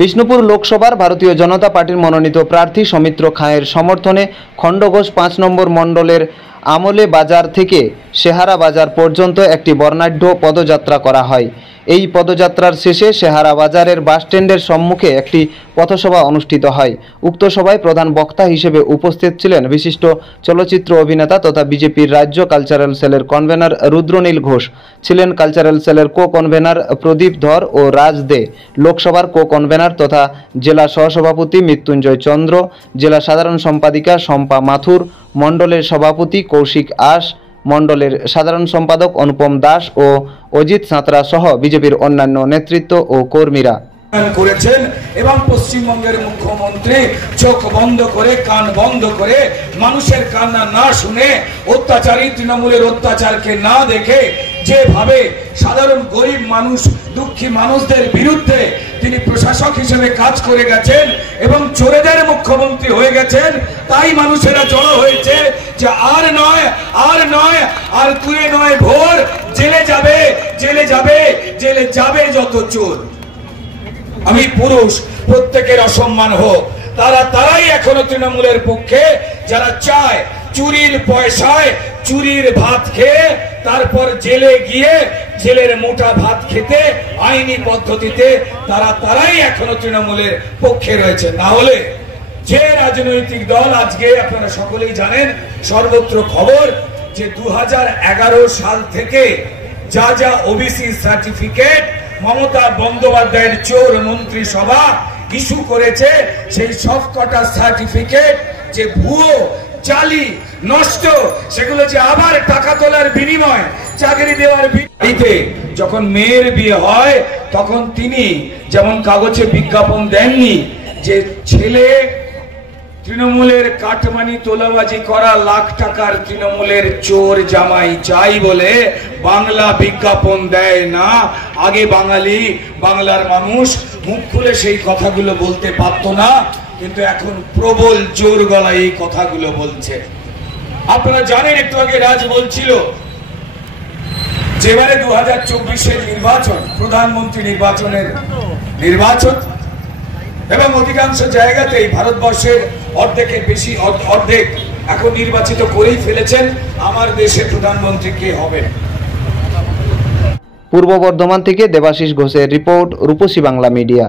বিষ্ণুপুর লোকসভার ভারতীয় জনতা পার্টির মনোনীত প্রার্থী সৌমিত্র খাঁয়ের সমর্থনে খণ্ডঘোষ ৫ নম্বর মণ্ডলের আমলে বাজার থেকে শেহারা বাজার পর্যন্ত একটি বর্ণাঢ্য পদযাত্রা করা হয়। এই পদযাত্রার শেষে শেহারা বাজারের বাসস্ট্যান্ডের সম্মুখে একটি পথসভা অনুষ্ঠিত হয়। উক্ত সভায় প্রধান বক্তা হিসেবে উপস্থিত ছিলেন বিশিষ্ট চলচ্চিত্র অভিনেতা তথা বিজেপির রাজ্য কালচারাল সেলের কনভেনর রুদ্রনীল ঘোষ, ছিলেন কালচারাল সেলের কো কনভেনর প্রদীপ ধর ও রাজ দে, লোকসভার কো কনভেনর তথা জেলা সহসভাপতি মৃত্যুঞ্জয় চন্দ্র, জেলা সাধারণ সম্পাদিকা শম্পা মাথুর, মণ্ডলের সভাপতি কৌশিক আশ, মণ্ডলের সাধারণ সম্পাদক অনুপম দাস ও অজিত সাঁতরা সহ বিজেপির অন্যান্য নেতৃত্ব ও কর্মীরা করেছেন। এবং পশ্চিমবঙ্গের মুখ্যমন্ত্রী চোখ বন্ধ করে কান বন্ধ করে মানুষের কান্না না শুনে অত্যাচারী তৃণমূলের অত্যাচারকে না দেখে যেভাবে সাধারণ গরিব মানুষ দুঃখী মানুষদের বিরুদ্ধে তিনি প্রশাসক হিসেবে কাজ করে গেছেন এবং চোরেদের মুখ্যমন্ত্রী হয়ে গেছেন, তাই মানুষেরা জড়ো হয়েছে যে আর নয় আর নয় আর তুই নয় ভোর, জেলে যাবে জেলে যাবে জেলে যাবে যত চোর। আমি পুরুষ, প্রত্যেকের অসম্মান হোক, তারাই এখনো তৃণমূলের পক্ষে যারা চায় চুরির পয়সায় চুরির ভাত খেয়ে তারপর জেলে গিয়ে জেলের মোটা ভাত খেতে আইনি পদ্ধতিতে তারাই এখনো তৃণমূলের পক্ষে রয়েছে। না হলে যে রাজনৈতিক দল, আজকে আপনারা সকলেই জানেন সর্বত্র খবর যে 2011 সাল থেকে যা যা ওবিসি সার্টিফিকেট মমতা বন্দ্যোপাধ্যায়ের চোর মন্ত্রিসভা ইস্যু করেছে, সেই সবকটা সার্টিফিকেট যে ভুয়ো, জালি, নষ্ট, সেগুলো যে আবার টাকা তোলার বিনিময় চাকরি দেওয়ার বিনিময়ে যখন মেয়ের বিয়ে হয় তখন তিনি যেমন কাগজে বিজ্ঞাপন দেননি যে ছেলে তৃণমূলের কাটমানি তোলাবাজি করা লাখ টাকার তৃণমূলের চোর জামাই চাই বলে বাংলা বিজ্ঞাপন দেয় না। আগে বাংলার মানুষ মুখ খুলে সেই কথাগুলো বলতে পারতো না, কিন্তু এখন প্রবল জোর গলায় এই কথাগুলো বলছে। আপনারা জানেন, একটু আগে রাজ বলছিল যেবারে 2024-এর নির্বাচন প্রধানমন্ত্রী নির্বাচন এবং অধিকাংশ জায়গাতেই ভারতবর্ষের অর্ধেকের বেশি অর্ধেক এখন নির্বাচিত করেই ফেলেছেন আমার দেশে প্রধানমন্ত্রী কে হবে। পূর্ব বর্ধমান থেকে দেবাশিস ঘোষের রিপোর্ট, রূপসী বাংলা মিডিয়া।